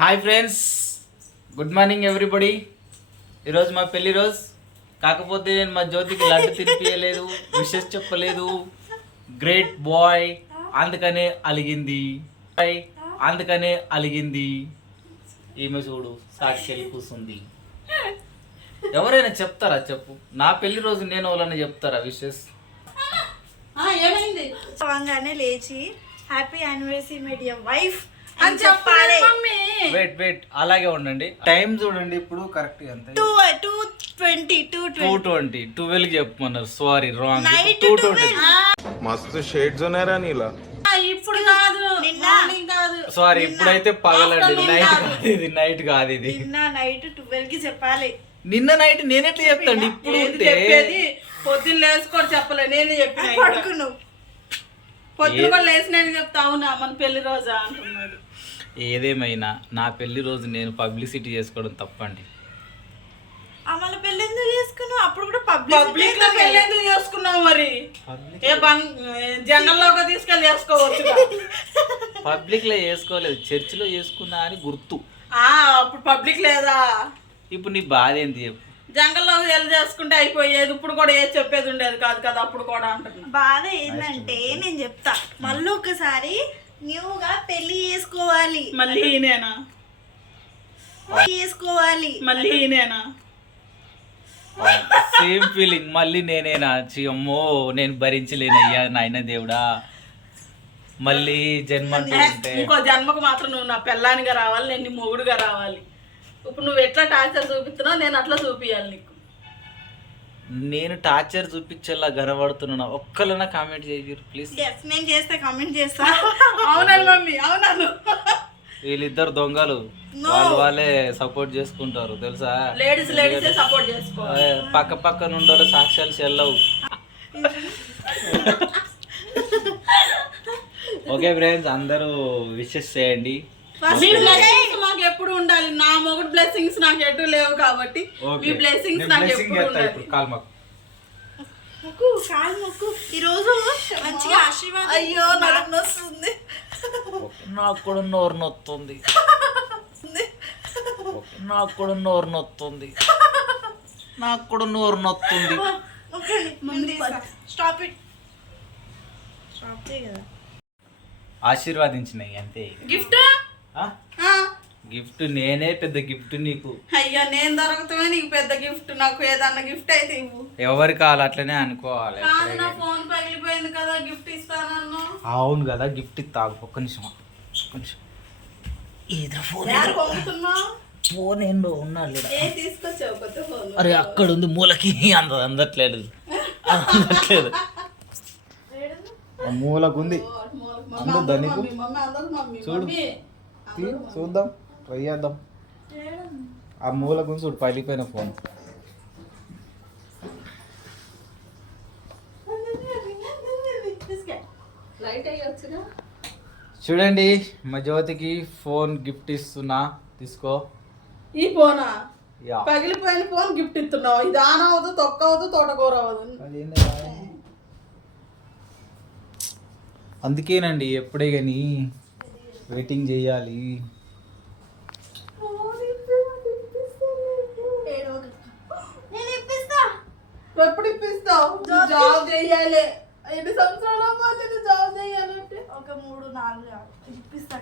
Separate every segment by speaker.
Speaker 1: Hi friends. Good morning everybody ఈరోజు మా పెళ్ళి రోజు. కాకపోతే నేను మా జ్యోతికి లడ్డు తినిపించలేదు విషెస్ చెప్పలేదు. గ్రేట్ బాయ్ అందుకనే అలిగింది. బాయ్ అందుకనే అలిగింది. ఈమె చూడు సాక్షి కూర్చుంది ఎవరైనా చెప్తారా చెప్పు? నా పెళ్ళి రోజు నేను వాళ్ళని చెప్తారా విషెస్
Speaker 2: లేచి happy anniversary my dear wife
Speaker 3: అని చెప్పాలి.
Speaker 1: వెయిట్ వెయిట్ అలాగే ఉండండి. టైం చూడండి ఇప్పుడు కరెక్ట్గా
Speaker 2: two two twenty two
Speaker 1: two
Speaker 2: twenty
Speaker 1: twelve చెప్పమన్నారు సారీ రాంగ్ టూ ట్వంటీ
Speaker 4: మస్తు షేడ్స్ ఉన్నారా
Speaker 3: నీలా. ఇప్పుడు కాదు. కాదు.
Speaker 1: సారీ ఇప్పుడైతే పగలండి. నైట్
Speaker 3: కాదు.
Speaker 1: ఇది. నైట్ కాదు ఇది.
Speaker 2: నిన్న నైట్ ట్వెల్వ్కి చెప్పాలి.
Speaker 1: నిన్న నైట్ నేనెట్లా చెప్తాను ఇప్పుడు
Speaker 3: పొద్దున్న లేసుకొని చెప్పలే. నేను చెప్పాను పడుకున్నావు.
Speaker 2: పడుకును
Speaker 3: పొద్దున
Speaker 1: ఏ-
Speaker 3: కూడా లేచి నేను చెప్తా అవునా మన పెళ్ళి రోజా అంటున్నాడు.
Speaker 1: ఏదేమైనా నా పెళ్ళి రోజు నేను పబ్లిసిటీ చేసుకోవడం తప్పండి.
Speaker 2: అమల పెళ్ళి ఎందుకు చేసుకున్నావు? అప్పుడు కూడా
Speaker 3: పబ్లిక్లో
Speaker 2: పెళ్ళి
Speaker 3: ఎందుకు చేసుకున్నావు మరి? ఏ బంగ్ తీసుకెళ్ళి చేసుకోవచ్చు
Speaker 1: పబ్లిక్లో చేసుకోలేదు చర్చిలో చేసుకున్నా అని గుర్తు.
Speaker 3: ఆ అప్పుడు పబ్లిక్ లేదా?
Speaker 1: ఇప్పుడు నీ బాధ ఏంటి చెప్పు.
Speaker 3: జంగల్లోకి వెళ్ళి చేసుకుంటే అయిపోయేది. ఇప్పుడు కూడా ఏది చెప్పేది ఉండేది కాదు కదా అప్పుడు కూడా అంటున్నా.
Speaker 2: బాధ ఏంటంటే నేను చెప్తా మళ్ళీ ఒకసారి న్యూగా పెళ్ళి చేసుకోవాలి.
Speaker 3: మళ్ళీ ఈయనేనా?
Speaker 2: చేసుకోవాలి.
Speaker 3: మళ్ళీ ఈయనేనా?
Speaker 1: సేమ్ ఫీలింగ్ మళ్ళీ నేనేనా? చి అమ్మో నేను భరించలేనయ్యా నాయన దేవుడా. మళ్ళీ జన్మ
Speaker 3: ఇంకో జన్మకు మాత్రం నువ్వు నా పెళ్ళానిగా రావాలి నేను నీ మొగుడుగా రావాలి. ఇప్పుడు నువ్వు ఎట్లా టార్చర్ చూపిస్తున్నావు నేను అట్లా చూపియాలి నీకు.
Speaker 1: నేను టార్చర్ చూపించేలా గనబడుతున్నా ఒక్కలన్నా కామెంట్ చేయరు ప్లీజ్.
Speaker 2: Yes, నేను చేస్తే కామెంట్ చేస్తా.
Speaker 3: అవునాను మమ్మీ అవునాను
Speaker 1: వీళ్ళిద్దరు దొంగలు. వాళ్ళు వాళ్ళే సపోర్ట్ చేసుకుంటారు తెలుసా?
Speaker 3: లేడీస్ లేడీసే సపోర్ట్ చేసుకో
Speaker 1: పక్క పక్కన ఉండరు సాక్ష్యాలు చెల్లవు. ఓకే ఫ్రెండ్స్ అందరూ విషెస్ చేయండి.
Speaker 3: మాకు ఎప్పుడు ఉండాలి? నా మొగుడు బ్లెస్సింగ్స్ నాకు ఎటు లేవు కాబట్టి మీ బ్లెస్సింగ్స్ నాకు ఎప్పుడు ఉండాలి?
Speaker 2: మొక్కు కాలు మొక్కు. ఈ రోజు మంచిగా ఆశీర్వాదం
Speaker 3: అయ్యో
Speaker 2: నడుము వస్తుంది
Speaker 1: నాకు కూడా నోరు నొత్తుంది. నాకు కూడా నోరు నొత్తుంది. నాకు కూడా నోరు నొత్తుంది.
Speaker 2: స్టాప్ ఇట్ స్టాప్ చేయ కదా.
Speaker 1: ఆశీర్వాదించినాయి అంతే.
Speaker 3: గిఫ్ట్
Speaker 1: గిఫ్ట్ నేనే పెద్ద గిఫ్ట్ నీకు.
Speaker 3: అయ్యో నేను దొరకటమే నీకు పెద్ద గిఫ్ట్ నాకు ఏదన్నా గిఫ్ట్ అయితే ఇవ్వు.
Speaker 1: ఎవరికి కావాలి అట్లనే అనుకోవాలి.
Speaker 3: నా ఫోన్ పగిలిపోయింది కదా గిఫ్ట్ ఇస్తానన్ను
Speaker 1: అవును కదా గిఫ్ట్ తాగు ఒక్క నిమిషం ఒక్క నిమిషం. ఏదో ఫోన్ ఫోన్ ఏందో?
Speaker 3: ఏ తీసుకొచ్చావు కొత్త ఫోన్
Speaker 1: అరే అక్కడ ఉంది మూలకి. అంద అందట్లేదు. అందట్లేదు. మూలకు. ఉంది
Speaker 3: అందరూ మమ్మీ
Speaker 1: చూడు. చూద్దాం. ట్రై చేద్దాం. ఆ మూలకు ఉంది చూడు పగిలిపోయిన ఫోన్
Speaker 3: లైట్ అయ్యొచ్చుగా
Speaker 1: చూడండి మా జ్యోతికి ఫోన్ గిఫ్ట్ ఇస్తున్నా. తీసుకో.
Speaker 3: ఈ ఫోనా పగిలిపోయిన ఫోన్ గిఫ్ట్ ఇస్తున్నావు. ఇది ఆన్ అవ్వదు తొక్క అవ్వదు తోటకూర అవ్వదు.
Speaker 1: అందుకేనండి ఎప్పుడే కానీ వెయిటింగ్ చేయాలి.
Speaker 2: నేను ఇప్పిస్తా
Speaker 3: ఎప్పుడు ఇప్పిస్తావు జాబ్ చేయాలి. ఎన్ని సంవత్సరాల పోతే జాబ్ చేయాలంటే
Speaker 2: ఒక మూడు నాలుగు కాదు. ఇప్పిస్తా.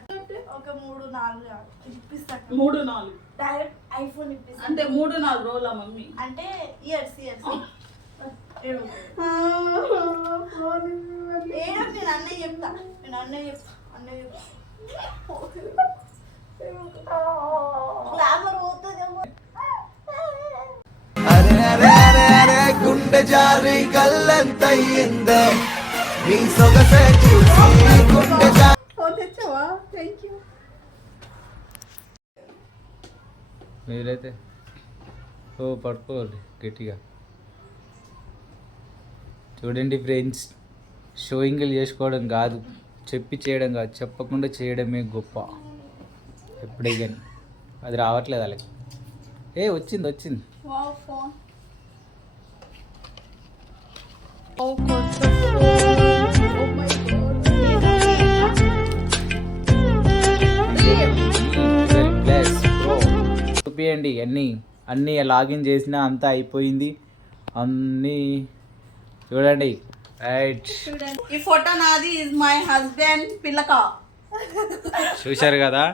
Speaker 2: ఒక మూడు నాలుగు కాదు. ఇప్పిస్తా.
Speaker 3: మూడు నాలుగు.
Speaker 2: డైరెక్ట్ ఐఫోన్ ఇప్పిస్తా.
Speaker 3: అంటే మూడు నాలుగు రోజుల మమ్మీ.
Speaker 2: అంటే ఇయర్స్ ఇయర్స్ ఏడు నేను అన్నయ్య చెప్తా. నేను అన్నయ్య చెప్తా. అన్నయ్య చెప్తా.
Speaker 5: గుండె జారి నీ సొగసే చూసి గుండె
Speaker 3: తెచ్చావా థ్యాంక్ యూ
Speaker 1: మీరైతే ఓ పడుకోవాలి గట్టిగా. చూడండి ఫ్రెండ్స్ షోయింగ్లు చేసుకోవడం కాదు. చెప్పి చేయడం కాదు చెప్పకుండా చేయడమే గొప్ప. ఎప్పుడే కానీ అది రావట్లేదు అలాగే ఏ వచ్చింది వచ్చింది. చేపియండి అన్నీ. అన్నీ లాగిన్ చేసినా అంతా అయిపోయింది. అన్నీ. చూడండి.
Speaker 3: ఈ ఫోటో నాది ఇస్ మై హస్బెండ్ పిల్లక.
Speaker 1: చూశారు కదా?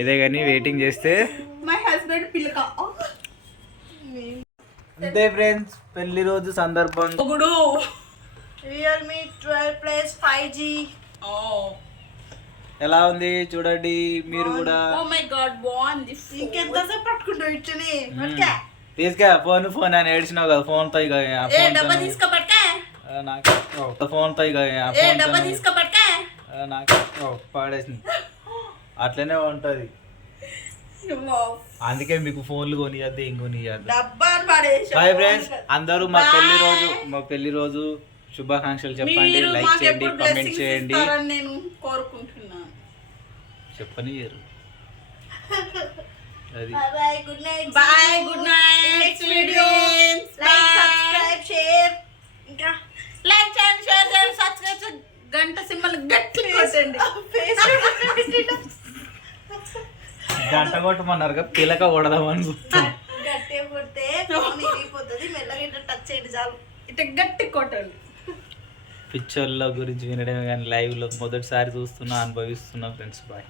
Speaker 1: ఏదే కానీ వెయిటింగ్ చేస్తే.
Speaker 3: మై హస్బెండ్ పిల్లక.
Speaker 1: అంతే ఫ్రెండ్స్ పెళ్ళి రోజు సందర్భంగా
Speaker 3: మొగుడు.
Speaker 2: Realme twelve plus five G
Speaker 1: ఎలా ఉంది చూడండి మీరు కూడా.
Speaker 3: ఓ మై గాడ్ బాగుంది
Speaker 2: ఇంకెంతసేపు పట్టుకుంటావు ఇచ్చని పట్టుకా.
Speaker 1: తీసుకా ఫోన్ ఫోన్ అని ఏడ్చినావు కదా ఫోన్తో ఇక
Speaker 3: డబ్బా తీసుకో
Speaker 1: నాకు ఫోన్ ఆ, నాకు పాడేసింది. అట్లనే ఉంటది. అందుకే మీకు ఫోన్లు కొనియద్దు ఏం కొనియద్దు. బాయ్ ఫ్రెండ్స్ అందరూ మా పెళ్ళి రోజు మా పెళ్ళి రోజు శుభాకాంక్షలు చెప్పండి లైక్ చేయండి కామెంట్ చేయండి.
Speaker 3: నేను కోరుకుంటున్నాను
Speaker 1: చెప్పనియరు అది.
Speaker 2: Bye good night.
Speaker 3: Bye good night. Video
Speaker 2: like subscribe share ఇంకా
Speaker 3: లైక్ చేయండి షేర్ చేయండి సబ్స్క్రైబ్ చేయండి గంట సింబల్ గట్టి కొట్టండి
Speaker 1: గంట కొట్టమన్నారు కదా పిలక కొడదాం అనుకుంటున్నాం
Speaker 2: గట్టిగా కొడితే ఫోన్ ఇరిగిపోతుంది మెల్లగా ఇట్లా టచ్ చేయండి చాలు.
Speaker 3: ఇట్లా గట్టి కొట్టండి.
Speaker 1: పిక్చర్ల గురించి వినడమే కానీ లైవ్లో మొదటిసారి చూస్తున్నా అనుభవిస్తున్నా ఫ్రెండ్స్ బాయ్